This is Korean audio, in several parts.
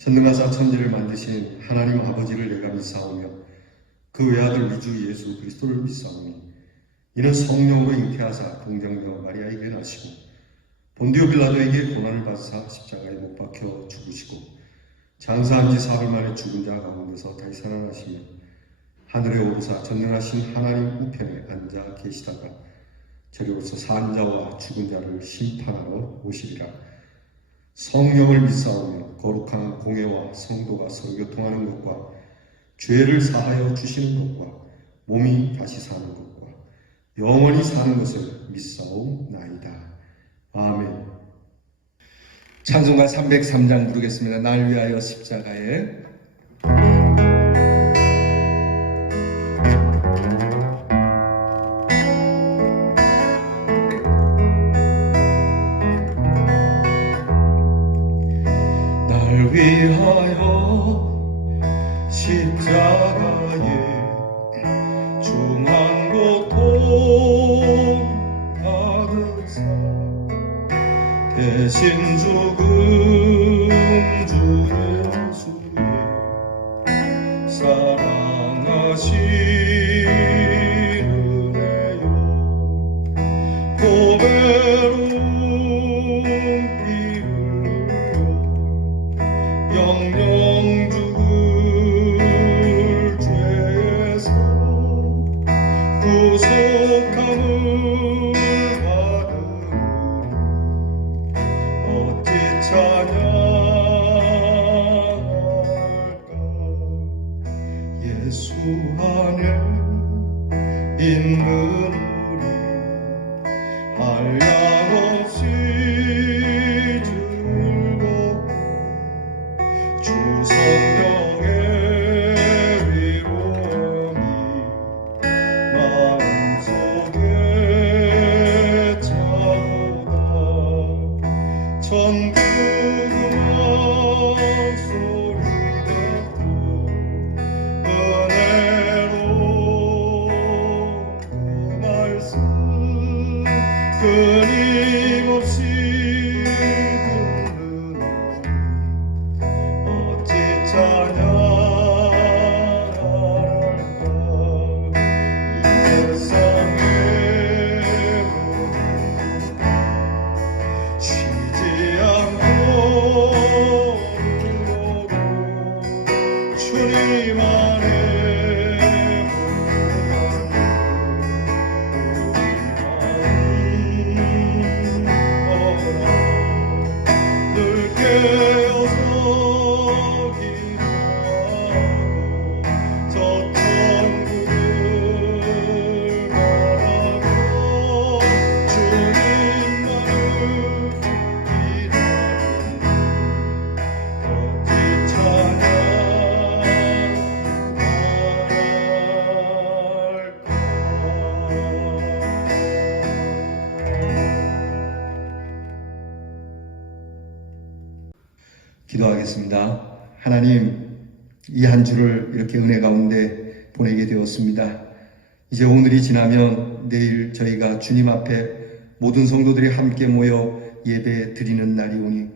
천능하사 천지를 만드신 하나님 아버지를 내가 믿사오며 그 외아들 위주 예수 그리스도를 믿사오니 이는 성령으로 잉태하사 동정녀 마리아에게 나시고 본디오 빌라도에게 고난을 받으사 십자가에 못 박혀 죽으시고 장사한 지 사흘 만에 죽은 자 가운데서 다시 살아나시며 하늘에 오르사 전능하신 하나님 우편에 앉아 계시다가 저리로서 산 자와 죽은 자를 심판하러 오시리라. 성령을 믿사오며 거룩한 공회와 성도가 서로 교통하는 것과 죄를 사하여 주시는 것과 몸이 다시 사는 것과 영원히 사는 것을 믿사옵나이다. 아멘. 찬송가 303장 부르겠습니다. 날 위하여 십자가에. 날 위하여 십자가에 중한 고통 받으사 대신 죽은 주 예수의 사랑하신 은혜여 고배로운 피 흘려 영영 죽을 죄에서 구속함을 받으니 찬양할까. 예수 안에 있는 우리 한량없이 즐거워 주 성령의 위로함이 마음속에 차오다. 천국 음악 소리 같은 은혜로운 그 말씀 끊임없이 듣는 어찌 찬양할까. 이 세상의 쉬지 않고 부르고 주님 안에 늘 깨어서 기도하고 저 천국을 바라고 주님만을 기다리니 어찌 기도하겠습니다. 하나님, 이 한 주를 이렇게 은혜 가운데 보내게 되었습니다. 이제 오늘이 지나면 내일 저희가 주님 앞에 모든 성도들이 함께 모여 예배 드리는 날이 오니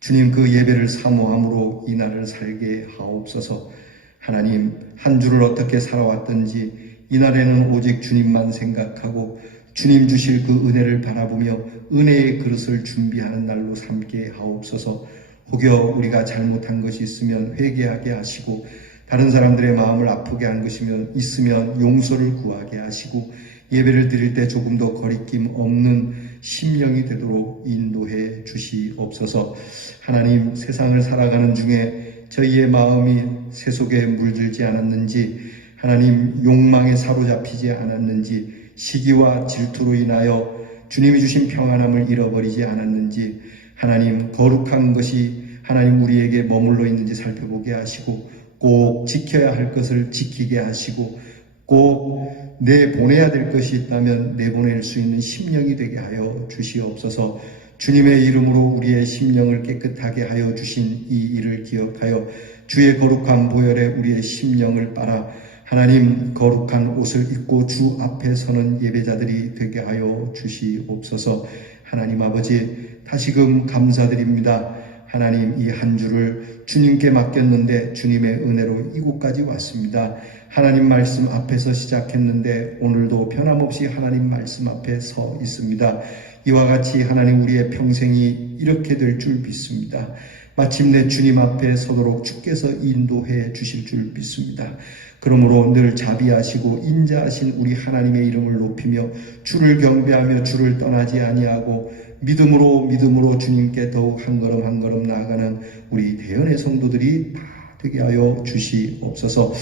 주님 그 예배를 사모함으로 이 날을 살게 하옵소서. 하나님, 한 주를 어떻게 살아왔던지 이 날에는 오직 주님만 생각하고 주님 주실 그 은혜를 바라보며 은혜의 그릇을 준비하는 날로 삼게 하옵소서. 혹여 우리가 잘못한 것이 있으면 회개하게 하시고 다른 사람들의 마음을 아프게 한 것이면 있으면 용서를 구하게 하시고 예배를 드릴 때 조금 더 거리낌 없는 심령이 되도록 인도해 주시옵소서. 하나님, 세상을 살아가는 중에 저희의 마음이 세속에 물들지 않았는지, 하나님 욕망에 사로잡히지 않았는지, 시기와 질투로 인하여 주님이 주신 평안함을 잃어버리지 않았는지, 하나님 거룩한 것이 하나님 우리에게 머물러 있는지 살펴보게 하시고 꼭 지켜야 할 것을 지키게 하시고 꼭 내보내야 될 것이 있다면 내보낼 수 있는 심령이 되게 하여 주시옵소서. 주님의 이름으로 우리의 심령을 깨끗하게 하여 주신 이 일을 기억하여 주의 거룩한 보혈에 우리의 심령을 빨아 하나님 거룩한 옷을 입고 주 앞에 서는 예배자들이 되게 하여 주시옵소서. 하나님 아버지, 다시금 감사드립니다. 하나님 이 한 주를 주님께 맡겼는데 주님의 은혜로 이곳까지 왔습니다. 하나님 말씀 앞에서 시작했는데 오늘도 변함없이 하나님 말씀 앞에 서 있습니다. 이와 같이 하나님 우리의 평생이 이렇게 될 줄 믿습니다. 마침내 주님 앞에 서도록 주께서 인도해 주실 줄 믿습니다. 그러므로 늘 자비하시고 인자하신 우리 하나님의 이름을 높이며 주를 경배하며 주를 떠나지 아니하고 믿음으로 주님께 더욱 한 걸음 한 걸음 나아가는 우리 대연의 성도들이 다 되게 하여 주시옵소서.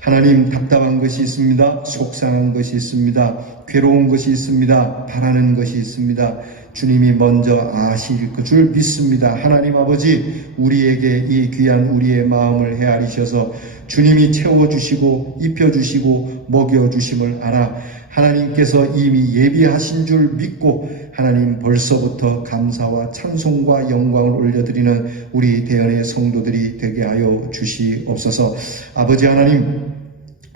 하나님, 답답한 것이 있습니다. 속상한 것이 있습니다. 괴로운 것이 있습니다. 바라는 것이 있습니다. 주님이 먼저 아실 줄 믿습니다. 하나님 아버지, 우리에게 이 귀한 우리의 마음을 헤아리셔서 주님이 채워주시고 입혀주시고 먹여주심을 알아 하나님께서 이미 예비하신 줄 믿고 하나님 벌써부터 감사와 찬송과 영광을 올려드리는 우리 대연의 성도들이 되게 하여 주시옵소서. 아버지 하나님,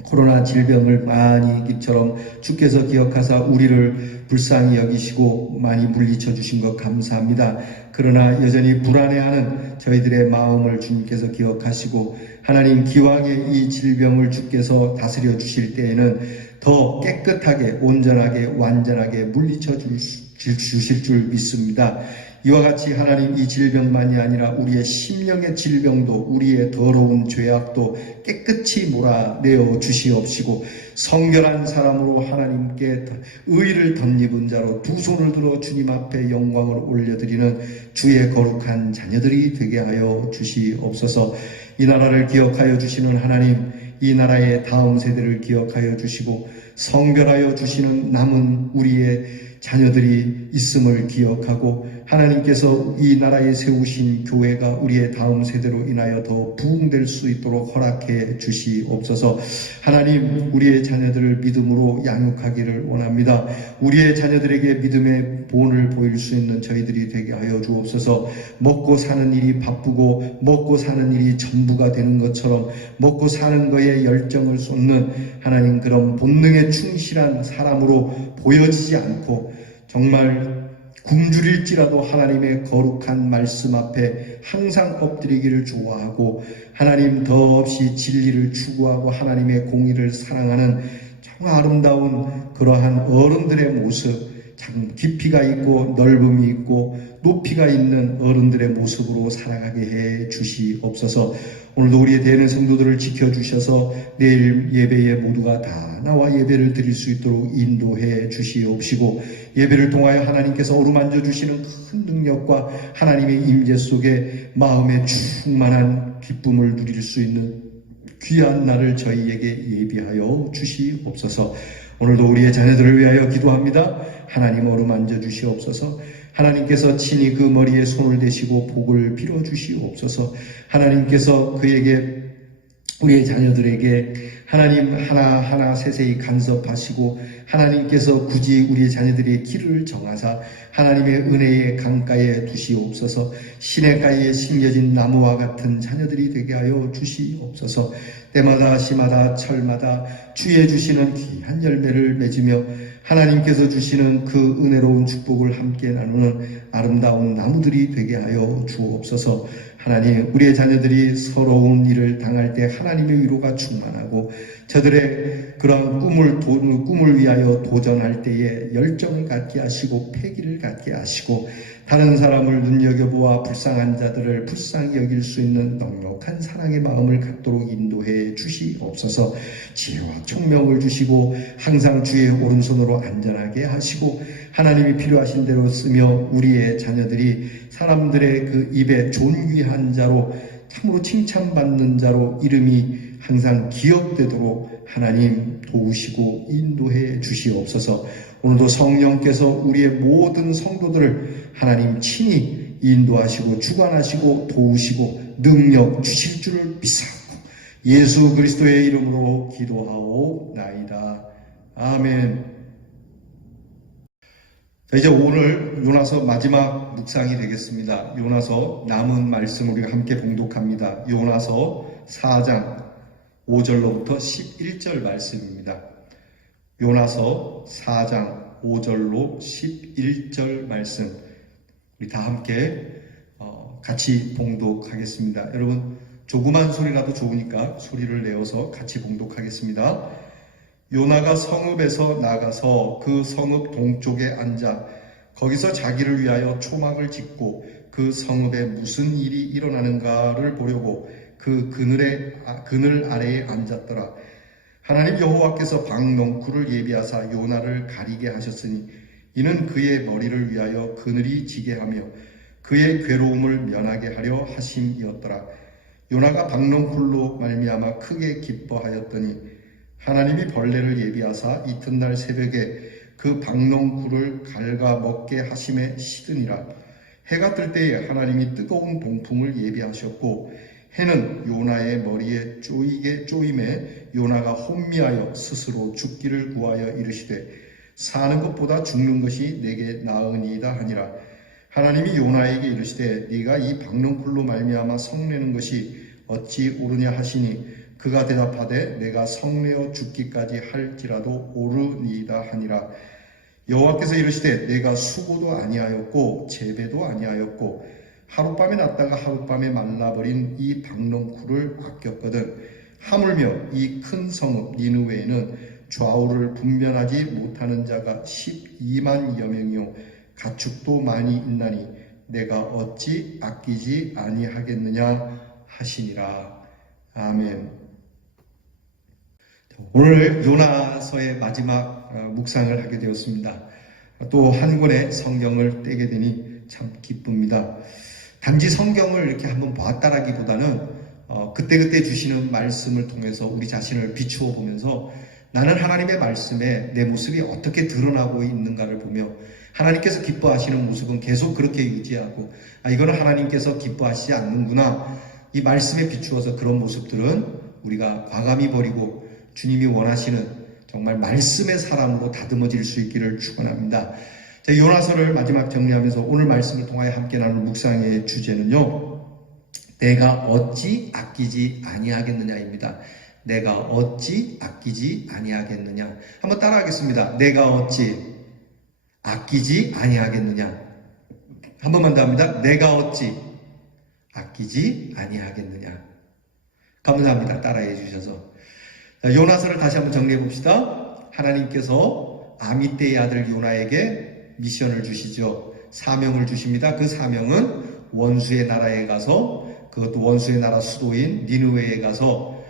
코로나 질병을 많이 이처럼 주께서 기억하사 우리를 불쌍히 여기시고 많이 물리쳐 주신 것 감사합니다. 그러나 여전히 불안해하는 저희들의 마음을 주님께서 기억하시고 하나님 기왕에 이 질병을 주께서 다스려 주실 때에는 더 깨끗하게 온전하게 완전하게 물리쳐 주실 줄 믿습니다. 이와 같이 하나님 이 질병만이 아니라 우리의 심령의 질병도 우리의 더러운 죄악도 깨끗이 몰아내어 주시옵시고 성결한 사람으로 하나님께 의를 덧입은 자로 두 손을 들어 주님 앞에 영광을 올려드리는 주의 거룩한 자녀들이 되게 하여 주시옵소서. 이 나라를 기억하여 주시는 하나님, 이 나라의 다음 세대를 기억하여 주시고 성별하여 주시는 남은 우리의 자녀들이 있음을 기억하고 하나님께서 이 나라에 세우신 교회가 우리의 다음 세대로 인하여 더 부흥될 수 있도록 허락해 주시옵소서. 하나님, 우리의 자녀들을 믿음으로 양육하기를 원합니다. 우리의 자녀들에게 믿음의 본을 보일 수 있는 저희들이 되게 하여 주옵소서. 먹고 사는 일이 바쁘고 먹고 사는 일이 전부가 되는 것처럼 먹고 사는 거에 열정을 쏟는 하나님 그런 본능에 충실한 사람으로 보여지지 않고 정말 굶주릴지라도 하나님의 거룩한 말씀 앞에 항상 엎드리기를 좋아하고 하나님 더없이 진리를 추구하고 하나님의 공의를 사랑하는 정말 아름다운 그러한 어른들의 모습, 참 깊이가 있고 넓음이 있고 높이가 있는 어른들의 모습으로 살아가게 해 주시옵소서. 오늘도 우리의 대는 성도들을 지켜주셔서 내일 예배에 모두가 다 나와 예배를 드릴 수 있도록 인도해 주시옵시고 예배를 통하여 하나님께서 어루만져 주시는 큰 능력과 하나님의 임재 속에 마음의 충만한 기쁨을 누릴 수 있는 귀한 날을 저희에게 예비하여 주시옵소서. 오늘도 우리의 자녀들을 위하여 기도합니다. 하나님 어루만져 주시옵소서. 하나님께서 친히 그 머리에 손을 대시고 복을 빌어 주시옵소서. 하나님께서 그에게 우리의 자녀들에게 하나님 하나하나 세세히 간섭하시고 하나님께서 굳이 우리의 자녀들의 길을 정하사 하나님의 은혜의 강가에 두시옵소서. 시냇가에 심겨진 나무와 같은 자녀들이 되게 하여 주시옵소서. 때마다 시마다 철마다 주의 주시는 귀한 열매를 맺으며 하나님께서 주시는 그 은혜로운 축복을 함께 나누는 아름다운 나무들이 되게 하여 주옵소서. 하나님, 우리의 자녀들이 서러운 일을 당할 때 하나님의 위로가 충만하고 저들의 그런 꿈을 위하여 도전할 때에 열정을 갖게 하시고 패기를 갖게 하시고 다른 사람을 눈여겨보아 불쌍한 자들을 불쌍히 여길 수 있는 넉넉한 사랑의 마음을 갖도록 인도해 주시옵소서. 지혜와 총명을 주시고 항상 주의 오른손으로 안전하게 하시고 하나님이 필요하신 대로 쓰며 우리의 자녀들이 사람들의 그 입에 존귀한 자로 참으로 칭찬받는 자로 이름이 항상 기억되도록 하나님 도우시고 인도해 주시옵소서. 오늘도 성령께서 우리의 모든 성도들을 하나님 친히 인도하시고 주관하시고 도우시고 능력 주실 줄을 믿사옵고 예수 그리스도의 이름으로 기도하오나이다. 아멘. 이제 오늘 요나서 마지막 묵상이 되겠습니다. 요나서 남은 말씀 우리가 함께 봉독합니다. 요나서 4장 5절로부터 11절 말씀입니다. 요나서 4장 5절로 11절 말씀 우리 다 함께 같이 봉독하겠습니다. 여러분 조그만 소리라도 좋으니까 소리를 내어서 같이 봉독하겠습니다. 요나가 성읍에서 나가서 그 성읍 동쪽에 앉아 거기서 자기를 위하여 초막을 짓고 그 성읍에 무슨 일이 일어나는가를 보려고 그 그늘 아래에 앉았더라. 하나님 여호와께서 박넝쿨을 예비하사 요나를 가리게 하셨으니 이는 그의 머리를 위하여 그늘이 지게 하며 그의 괴로움을 면하게 하려 하심이었더라. 요나가 박넝쿨로 말미암아 크게 기뻐하였더니 하나님이 벌레를 예비하사 이튿날 새벽에 그 박넝쿨을 갉아먹게 하심에 시드니라. 해가 뜰 때에 하나님이 뜨거운 동풍을 예비하셨고 해는 요나의 머리에 쪼임에 요나가 혼미하여 스스로 죽기를 구하여 이르시되 사는 것보다 죽는 것이 내게 나으니이다 하니라. 하나님이 요나에게 이르시되 네가 이 박넝쿨로 말미암아 성내는 것이 어찌 옳으냐 하시니 그가 대답하되 내가 성내어 죽기까지 할지라도 옳으니이다 하니라. 여호와께서 이르시되 내가 수고도 아니하였고 재배도 아니하였고 하룻밤에 났다가 하룻밤에 말라버린 이 박넝쿨을 아꼈거든. 하물며 이 큰 성읍 니느웨에는 좌우를 분별하지 못하는 자가 12만여 명이요 가축도 많이 있나니 내가 어찌 아끼지 아니하겠느냐 하시니라. 아멘. 오늘 요나서의 마지막 묵상을 하게 되었습니다. 또 한 권의 성경을 떼게 되니 참 기쁩니다. 단지 성경을 이렇게 한번 봤다라기보다는 그때그때 주시는 말씀을 통해서 우리 자신을 비추어 보면서 나는 하나님의 말씀에 내 모습이 어떻게 드러나고 있는가를 보며 하나님께서 기뻐하시는 모습은 계속 그렇게 유지하고 이거는 하나님께서 기뻐하시지 않는구나, 이 말씀에 비추어서 그런 모습들은 우리가 과감히 버리고 주님이 원하시는 정말 말씀의 사람으로 다듬어질 수 있기를 축원합니다. 요나서를 마지막 정리하면서 오늘 말씀을 통하여 함께 나눌 묵상의 주제는요, 내가 어찌 아끼지 아니하겠느냐입니다. 내가 어찌 아끼지 아니하겠느냐. 한번 따라하겠습니다. 내가 어찌 아끼지 아니하겠느냐. 한 번만 더 합니다. 내가 어찌 아끼지 아니하겠느냐. 감사합니다. 따라해 주셔서. 요나서를 다시 한번 정리해 봅시다. 하나님께서 아미떼의 아들 요나에게 미션을 주시죠. 사명을 주십니다. 그 사명은 원수의 나라에 가서, 그것도 원수의 나라 수도인 니느웨에 가서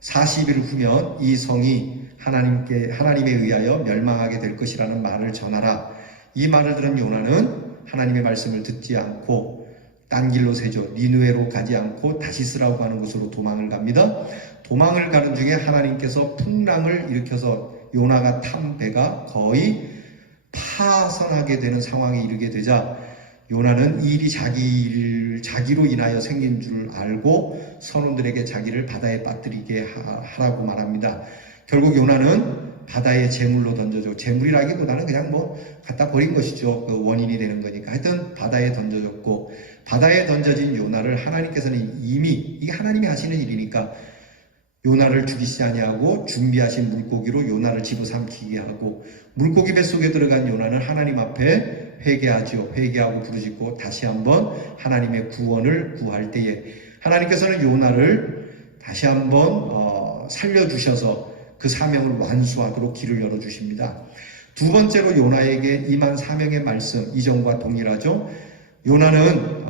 40일 후면 이 성이 하나님에 의하여 멸망하게 될 것이라는 말을 전하라. 이 말을 들은 요나는 하나님의 말씀을 듣지 않고 딴 길로 새죠. 니느웨로 가지 않고 다시스라고 하는 곳으로 도망을 갑니다. 도망을 가는 중에 하나님께서 풍랑을 일으켜서 요나가 탄 배가 거의 파선하게 되는 상황에 이르게 되자 요나는 이 일이 자기로 인하여 생긴 줄 알고 선원들에게 자기를 바다에 빠뜨리게 하라고 말합니다. 결국 요나는 바다에 제물로 던져져, 제물이라기보다는 그냥 갖다 버린 것이죠. 그 원인이 되는 거니까. 하여튼 바다에 던져졌고, 바다에 던져진 요나를 하나님께서는 이미, 이게 하나님이 하시는 일이니까 요나를 죽이시지 아니하고 준비하신 물고기로 요나를 집어삼키게 하고, 물고기 뱃속에 들어간 요나는 하나님 앞에 회개하죠. 회개하고 부르짖고 다시 한번 하나님의 구원을 구할 때에 하나님께서는 요나를 다시 한번 살려주셔서 그 사명을 완수하도록 길을 열어주십니다. 두 번째로 요나에게 임한 사명의 말씀, 이전과 동일하죠. 요나는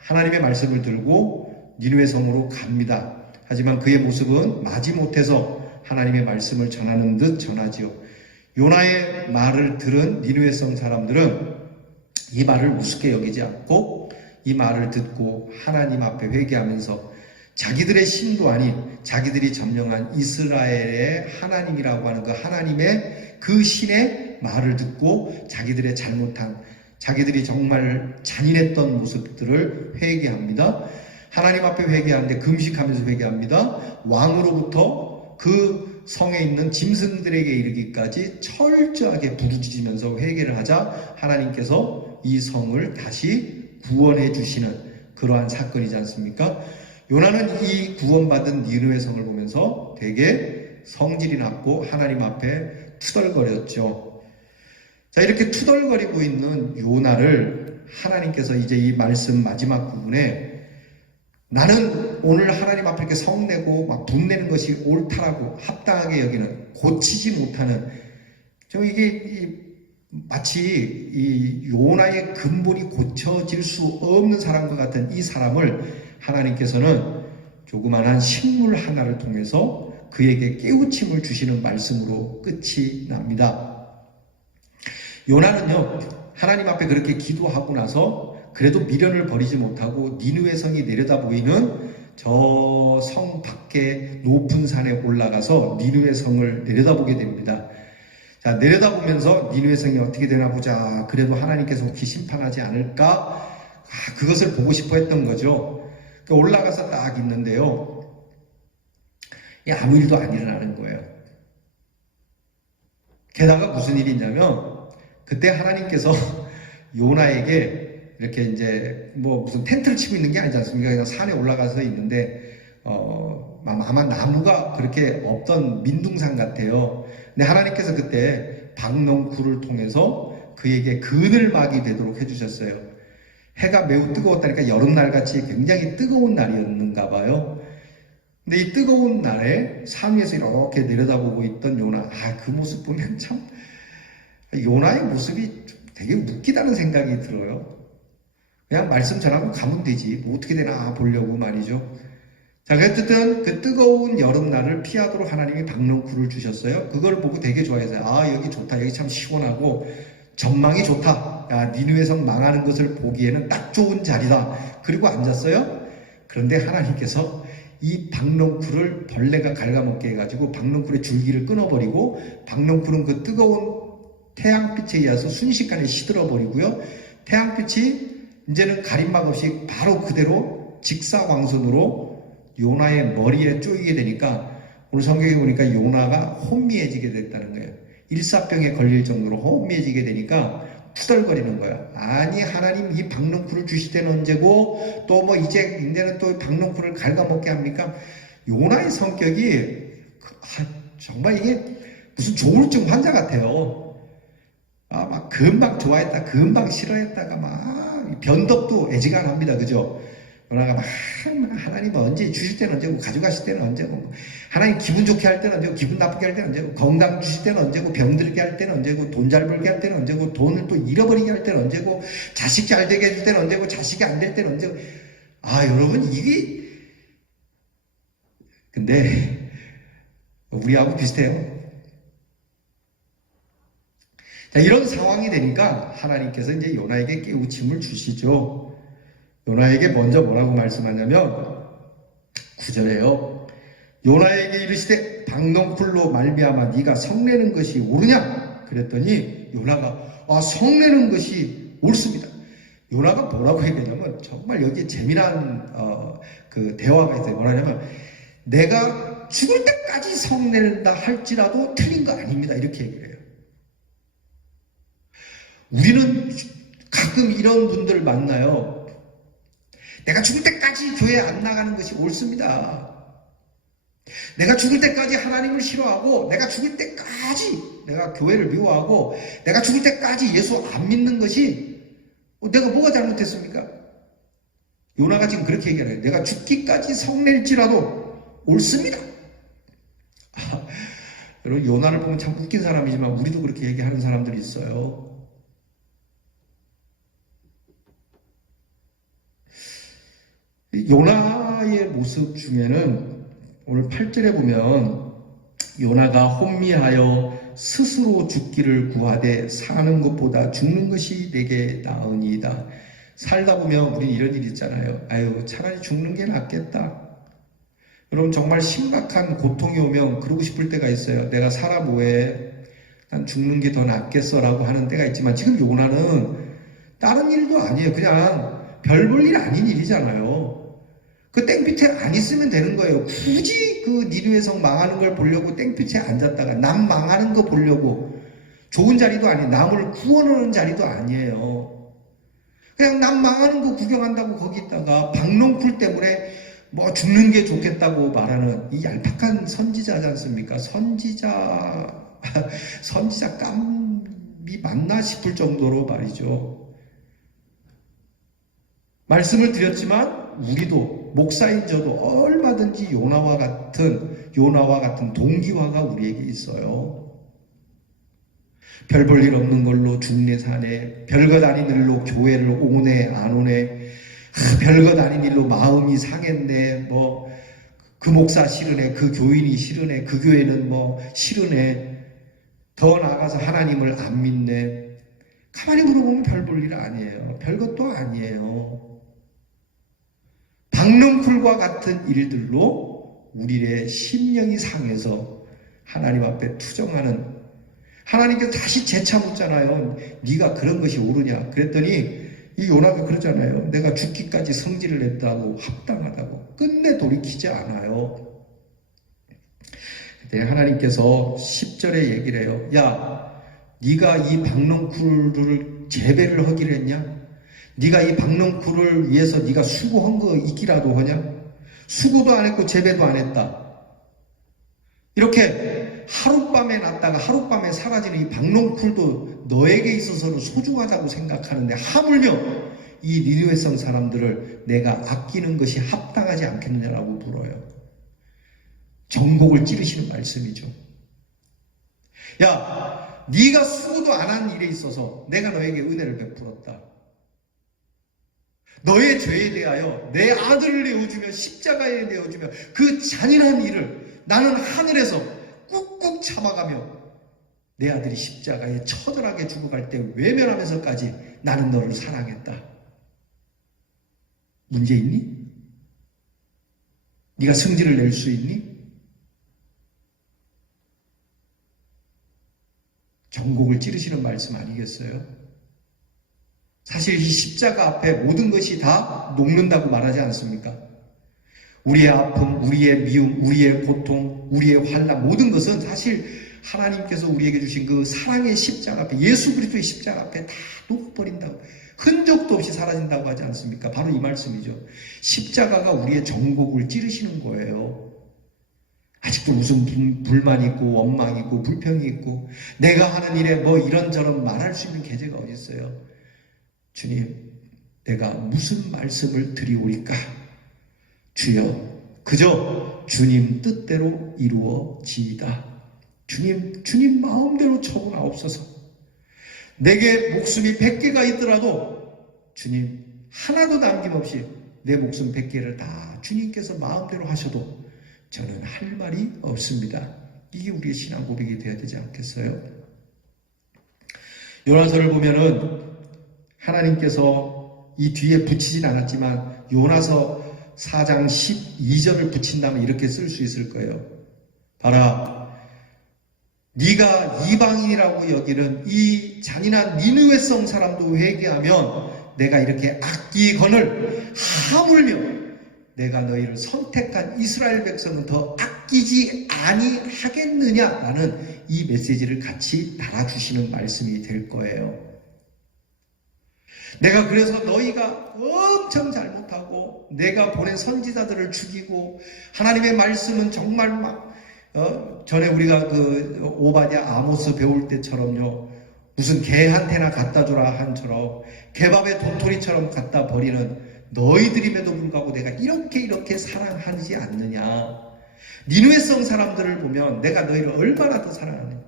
하나님의 말씀을 들고 니느웨 성으로 갑니다. 하지만 그의 모습은 마지못해서 하나님의 말씀을 전하는 듯 전하지요. 요나의 말을 들은 니느웨 성 사람들은 이 말을 우습게 여기지 않고 이 말을 듣고 하나님 앞에 회개하면서 자기들의 신도 아닌 자기들이 점령한 이스라엘의 하나님이라고 하는 그 하나님의 그 신의 말을 듣고 자기들의 잘못한, 자기들이 정말 잔인했던 모습들을 회개합니다. 하나님 앞에 회개하는데 금식하면서 회개합니다. 왕으로부터 그 성에 있는 짐승들에게 이르기까지 철저하게 부르짖으면서 회개를 하자 하나님께서 이 성을 다시 구원해 주시는 그러한 사건이지 않습니까? 요나는 이 구원받은 니느웨 성을 보면서 되게 성질이 났고 하나님 앞에 투덜거렸죠. 자, 이렇게 투덜거리고 있는 요나를 하나님께서 이제 이 말씀 마지막 부분에 나는 오늘 하나님 앞에 이렇게 성내고 막 분내는 것이 옳다라고 합당하게 여기는 고치지 못하는 저 이게 마치 이 요나의 근본이 고쳐질 수 없는 사람과 같은 이 사람을 하나님께서는 조그만한 식물 하나를 통해서 그에게 깨우침을 주시는 말씀으로 끝이 납니다. 요나는요, 하나님 앞에 그렇게 기도하고 나서 그래도 미련을 버리지 못하고 니느웨 성이 내려다 보이는 저 성 밖에 높은 산에 올라가서 니느웨 성을 내려다보게 됩니다. 자, 내려다보면서 니느웨 성이 어떻게 되나 보자. 그래도 하나님께서 혹시 심판하지 않을까? 그것을 보고 싶어 했던 거죠. 올라가서 딱 있는데요. 아무 일도 안 일어나는 거예요. 게다가 무슨 일이 있냐면 그때 하나님께서 요나에게 이렇게 이제 뭐 무슨 텐트를 치고 있는 게 아니지 않습니까? 그냥 산에 올라가서 있는데 아마 나무가 그렇게 없던 민둥산 같아요. 근데 하나님께서 그때 박넝쿨을 통해서 그에게 그늘막이 되도록 해주셨어요. 해가 매우 뜨거웠다니까 여름날 같이 굉장히 뜨거운 날이었는가 봐요. 근데 이 뜨거운 날에 산 위에서 이렇게 내려다보고 있던 요나, 그 모습 보면 참 요나의 모습이 되게 웃기다는 생각이 들어요. 그냥 말씀 전하고 가면 되지 뭐 어떻게 되나 보려고 말이죠. 자, 어쨌든 그 뜨거운 여름날을 피하도록 하나님이 박넝쿨을 주셨어요. 그걸 보고 되게 좋아했어요. 여기 좋다, 여기 참 시원하고 전망이 좋다. 니느웨 성 망하는 것을 보기에는 딱 좋은 자리다. 그리고 앉았어요. 그런데 하나님께서 이 박넝쿨을 벌레가 갉아먹게 해가지고 박넝쿨의 줄기를 끊어버리고 박넝쿨은 그 뜨거운 태양빛에 의해서 순식간에 시들어버리고요. 태양빛이 이제는 가림막 없이 바로 그대로 직사광선으로 요나의 머리에 쪼이게 되니까 오늘 성경에 보니까 요나가 혼미해지게 됐다는 거예요. 일사병에 걸릴 정도로 혼미해지게 되니까 투덜거리는 거야. 아니 하나님 이 박넝쿨을 주실 때는 언제고 또 뭐 이제는 또 박넝쿨을 갉아먹게 합니까? 요나의 성격이 정말 이게 무슨 조울증 환자 같아요. 막 금방 좋아했다 금방 싫어했다가 막 변덕도 애지간합니다. 그죠? 요나가 막 하나님 언제 주실 때는 언제고 가져가실 때는 언제고 하나님 기분 좋게 할 때는 언제고 기분 나쁘게 할 때는 언제고 건강 주실 때는 언제고 병들게 할 때는 언제고 돈 잘 벌게 할 때는 언제고 돈을 또 잃어버리게 할 때는 언제고 자식 잘 되게 해줄 때는 언제고 자식이 안 될 때는 언제고 여러분 이게 근데 우리하고 비슷해요. 자, 이런 상황이 되니까 하나님께서 이제 요나에게 깨우침을 주시죠. 요나에게 먼저 뭐라고 말씀하냐면 9절에요. 요나에게 이르시되 박넝쿨로 말미암아 네가 성내는 것이 옳으냐? 그랬더니 요나가 성내는 것이 옳습니다. 요나가 뭐라고 얘기하냐면 정말 여기에 재미난 그 대화가 있어요. 뭐라냐면 내가 죽을 때까지 성낸다 할지라도 틀린 거 아닙니다. 이렇게 얘기를 해요. 우리는 가끔 이런 분들 만나요. 내가 죽을 때까지 교회 안 나가는 것이 옳습니다. 내가 죽을 때까지 하나님을 싫어하고 내가 죽을 때까지 내가 교회를 미워하고 내가 죽을 때까지 예수 안 믿는 것이 내가 뭐가 잘못했습니까? 요나가 지금 그렇게 얘기하는 거예요. 내가 죽기까지 성낼지라도 옳습니다. 여러분 요나를 보면 참 웃긴 사람이지만 우리도 그렇게 얘기하는 사람들이 있어요. 요나의 모습 중에는 오늘 8절에 보면 요나가 혼미하여 스스로 죽기를 구하되 사는 것보다 죽는 것이 내게 나으니이다. 살다 보면 우리 이런 일 있잖아요. 차라리 죽는 게 낫겠다. 여러분 정말 심각한 고통이 오면 그러고 싶을 때가 있어요. 내가 살아 뭐해? 난 죽는 게 더 낫겠어 라고 하는 때가 있지만 지금 요나는 다른 일도 아니에요. 그냥 별 볼 일 아닌 일이잖아요. 그 땡볕에 안 있으면 되는 거예요. 굳이 그 니느웨 성 망하는 걸 보려고 땡볕에 앉았다가 남 망하는 거 보려고 좋은 자리도 아니에요. 남을 구원하는 자리도 아니에요. 그냥 남 망하는 거 구경한다고 거기 있다가 박넝쿨 때문에 뭐 죽는 게 좋겠다고 말하는 이 얄팍한 선지자지 않습니까? 선지자 깜이 맞나 싶을 정도로 말이죠. 말씀을 드렸지만 우리도 목사인 저도 얼마든지 요나와 같은 동기화가 우리에게 있어요. 별 볼 일 없는 걸로 중내 사네, 별것 아닌 일로 교회를 오네 안 오네, 별것 아닌 일로 마음이 상했네, 뭐 그 목사 싫으네, 그 교인이 싫으네, 그 교회는 뭐 싫으네, 더 나아가서 하나님을 안 믿네. 가만히 물어보면 별 볼 일 아니에요. 별것도 아니에요. 박넝쿨과 같은 일들로 우리의 심령이 상해서 하나님 앞에 투정하는, 하나님께서 다시 재차 묻잖아요. 네가 그런 것이 옳으냐? 그랬더니 이 요나가 그러잖아요. 내가 죽기까지 성질을 냈다고, 합당하다고. 끝내 돌이키지 않아요. 그때 하나님께서 10절에 얘기를 해요. 야, 네가 이 박넝쿨을 재배를 하기로 했냐? 네가 이 박넝쿨을 위해서 네가 수고한 거 있기라도 하냐? 수고도 안 했고 재배도 안 했다. 이렇게 하룻밤에 났다가 하룻밤에 사라지는 이 박넝쿨도 너에게 있어서는 소중하다고 생각하는데 하물며 이 니느웨성 사람들을 내가 아끼는 것이 합당하지 않겠느냐라고 물어요. 정곡을 찌르시는 말씀이죠. 야, 네가 수고도 안 한 일에 있어서 내가 너에게 은혜를 베풀었다. 너의 죄에 대하여 내 아들을 내어주며 십자가에 내어주며 그 잔인한 일을 나는 하늘에서 꾹꾹 참아가며 내 아들이 십자가에 처절하게 죽어갈 때 외면하면서까지 나는 너를 사랑했다. 문제 있니? 네가 성질을 낼 수 있니? 정곡을 찌르시는 말씀 아니겠어요? 사실 이 십자가 앞에 모든 것이 다 녹는다고 말하지 않습니까? 우리의 아픔, 우리의 미움, 우리의 고통, 우리의 환난, 모든 것은 사실 하나님께서 우리에게 주신 그 사랑의 십자가 앞에, 예수 그리스도의 십자가 앞에 다 녹아버린다고, 흔적도 없이 사라진다고 하지 않습니까? 바로 이 말씀이죠. 십자가가 우리의 정곡을 찌르시는 거예요. 아직도 무슨 불만이 있고 원망이 있고 불평이 있고 내가 하는 일에 뭐 이런저런 말할 수 있는 계제가 어디 있어요? 주님, 내가 무슨 말씀을 드리오리까? 주여, 그저 주님 뜻대로 이루어지이다. 주님 마음대로 처분하옵소서. 내게 목숨이 100개가 있더라도 주님 하나도 남김없이 내 목숨 100개를 다 주님께서 마음대로 하셔도 저는 할 말이 없습니다. 이게 우리의 신앙 고백이 되어야 되지 않겠어요? 요나서를 보면은 하나님께서 이 뒤에 붙이진 않았지만 요나서 4장 12절을 붙인다면 이렇게 쓸 수 있을 거예요. 봐라, 네가 이방인이라고 여기는 이 잔인한 니느웨성 사람도 회개하면 내가 이렇게 아끼거늘 하물며 내가 너희를 선택한 이스라엘 백성은 더 아끼지 아니하겠느냐라는 이 메시지를 같이 달아주시는 말씀이 될 거예요. 내가 그래서 너희가 엄청 잘못하고 내가 보낸 선지자들을 죽이고 하나님의 말씀은 정말 막 전에 우리가 그 오바댜 아모스 배울 때처럼요, 무슨 개한테나 갖다 주라 한처럼 개밥에 도토리처럼 갖다 버리는 너희들임에도 불구하고 내가 이렇게 사랑하지 않느냐. 니느웨성 사람들을 보면 내가 너희를 얼마나 더 사랑하느냐.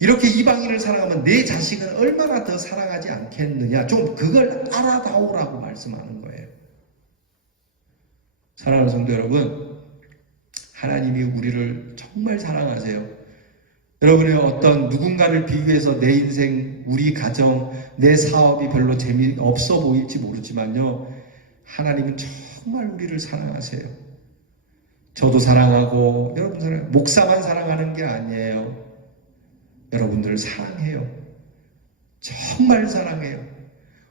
이렇게 이방인을 사랑하면 내 자식은 얼마나 더 사랑하지 않겠느냐. 좀 그걸 알아다오라고 말씀하는 거예요. 사랑하는 성도 여러분, 하나님이 우리를 정말 사랑하세요. 여러분의 어떤 누군가를 비교해서 내 인생, 우리 가정, 내 사업이 별로 재미없어 보일지 모르지만요, 하나님은 정말 우리를 사랑하세요. 저도 사랑하고 여러분 사랑해요. 목사만 사랑하는 게 아니에요. 여러분들을 사랑해요. 정말 사랑해요.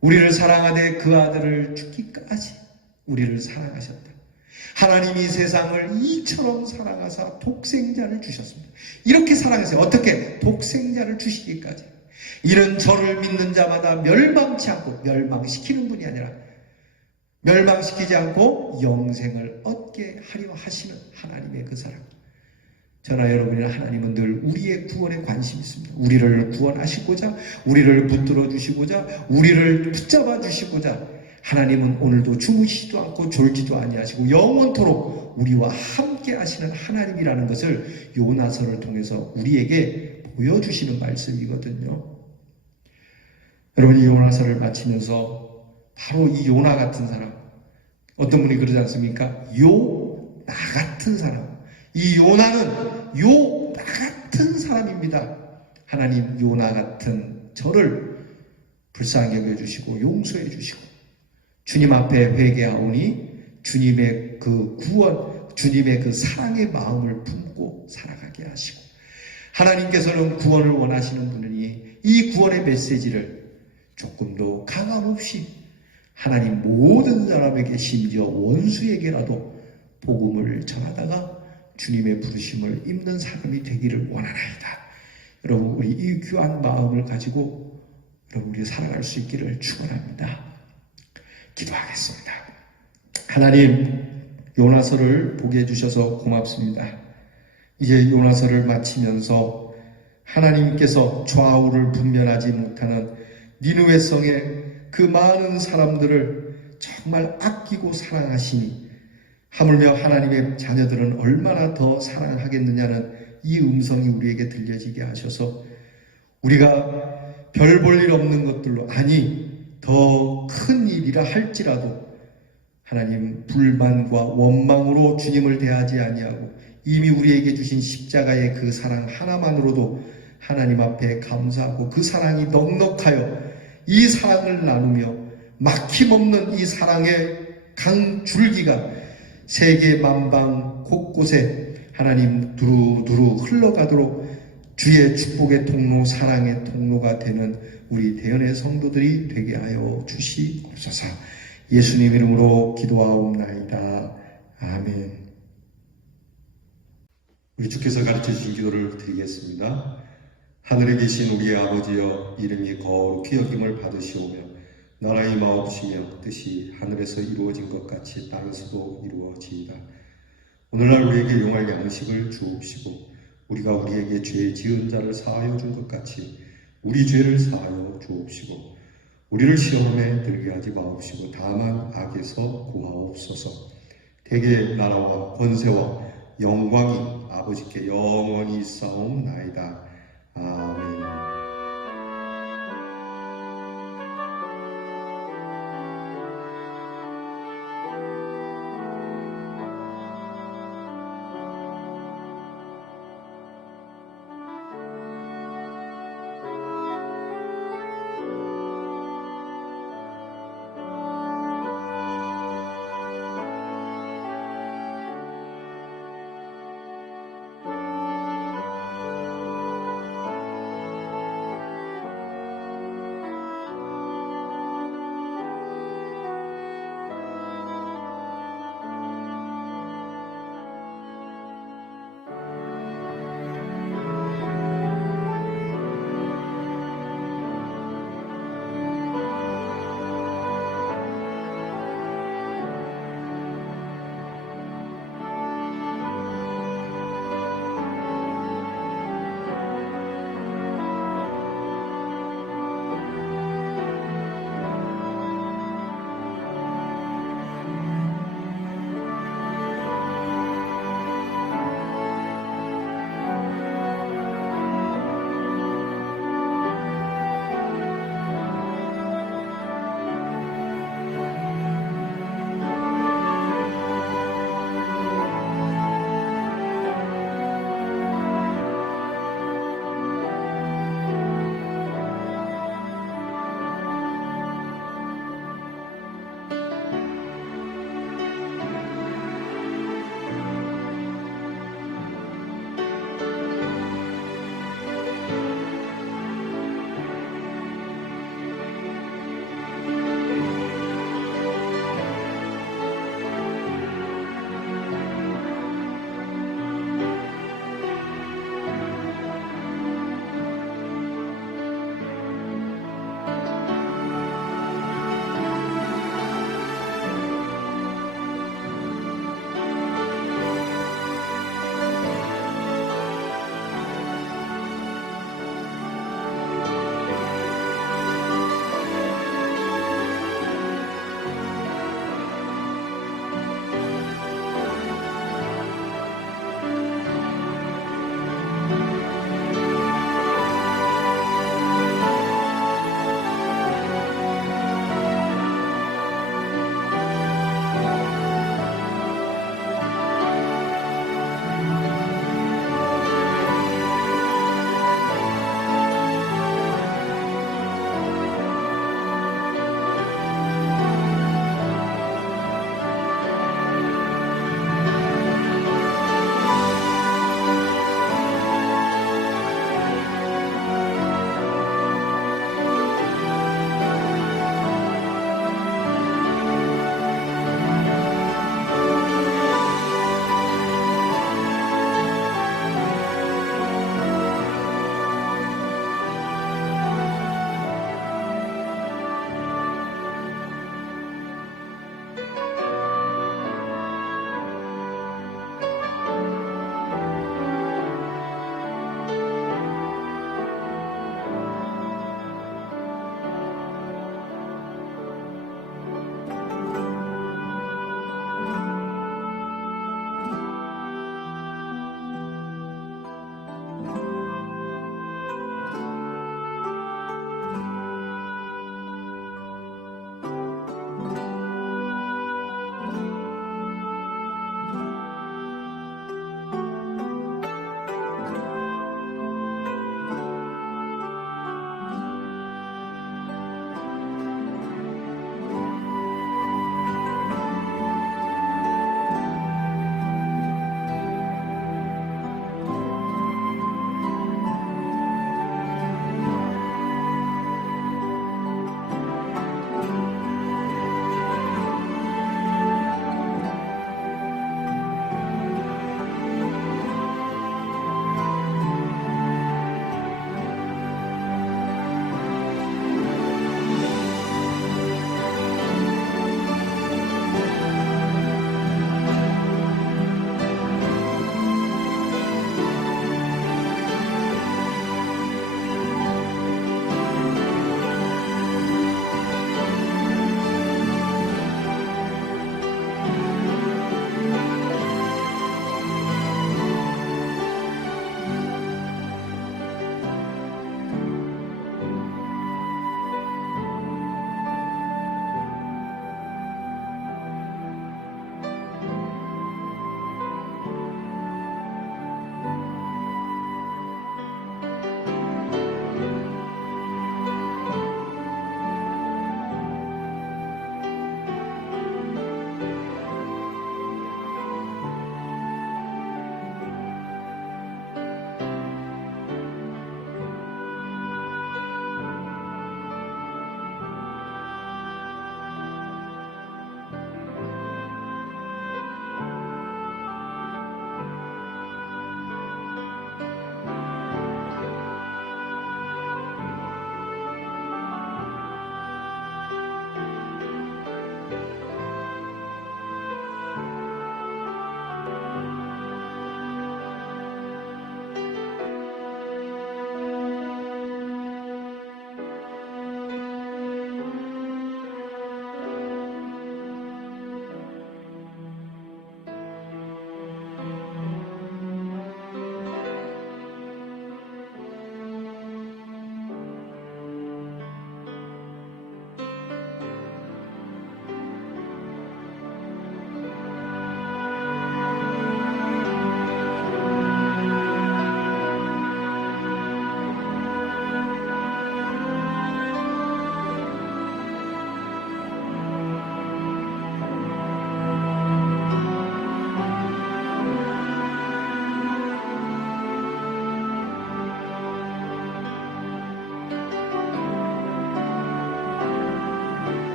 우리를 사랑하되 그 아들을 죽기까지 우리를 사랑하셨다. 하나님이 세상을 이처럼 사랑하사 독생자를 주셨습니다. 이렇게 사랑하세요. 어떻게? 독생자를 주시기까지. 이는 저를 믿는 자마다 멸망치 않고, 멸망시키는 분이 아니라 멸망시키지 않고 영생을 얻게 하려 하시는 하나님의 그 사랑. 저나 여러분이나 하나님은 늘 우리의 구원에 관심이 있습니다. 우리를 구원하시고자, 우리를 붙들어 주시고자, 우리를 붙잡아 주시고자 하나님은 오늘도 주무시지도 않고 졸지도 아니하시고 영원토록 우리와 함께 하시는 하나님이라는 것을 요나서를 통해서 우리에게 보여주시는 말씀이거든요. 여러분, 이 요나서를 마치면서 바로 이 요나 같은 사람, 어떤 분이 그러지 않습니까? 나 같은 사람. 이 요나는 나 같은 사람입니다. 하나님, 요나 같은 저를 불쌍히 여겨주시고 용서해 주시고 주님 앞에 회개하오니 주님의 그 구원, 주님의 그 사랑의 마음을 품고 살아가게 하시고, 하나님께서는 구원을 원하시는 분이니 이 구원의 메시지를 조금도 가감없이 하나님 모든 사람에게, 심지어 원수에게라도 복음을 전하다가 주님의 부르심을 입는 사람이 되기를 원하나이다. 여러분, 우리 이 귀한 마음을 가지고 여러분, 우리 살아갈 수 있기를 축원합니다. 기도하겠습니다. 하나님, 요나서를 보게 해주셔서 고맙습니다. 이제 요나서를 마치면서 하나님께서 좌우를 분별하지 못하는 니느웨 성의 그 많은 사람들을 정말 아끼고 사랑하시니 하물며 하나님의 자녀들은 얼마나 더 사랑하겠느냐는 이 음성이 우리에게 들려지게 하셔서 우리가 별 볼 일 없는 것들로, 아니 더 큰 일이라 할지라도 하나님 불만과 원망으로 주님을 대하지 아니하고 이미 우리에게 주신 십자가의 그 사랑 하나만으로도 하나님 앞에 감사하고 그 사랑이 넉넉하여 이 사랑을 나누며 막힘없는 이 사랑의 강줄기가 세계 만방 곳곳에 하나님 두루두루 흘러가도록 주의 축복의 통로, 사랑의 통로가 되는 우리 대연의 성도들이 되게 하여 주시옵소서. 예수님 이름으로 기도하옵나이다. 아멘. 우리 주께서 가르쳐 주신 기도를 드리겠습니다. 하늘에 계신 우리의 아버지여, 이름이 거룩히 여김을 받으시오며 나라의 마옵시며 뜻이 하늘에서 이루어진 것 같이 땅에서도 이루어지이다. 오늘날 우리에게 용할 양식을 주옵시고 우리가 우리에게 죄 지은 자를 사하여 준 것 같이 우리 죄를 사하여 주옵시고 우리를 시험에 들게 하지 마옵시고 다만 악에서 구하옵소서. 대개 나라와 권세와 영광이 아버지께 영원히 있사옵나이다. 아멘.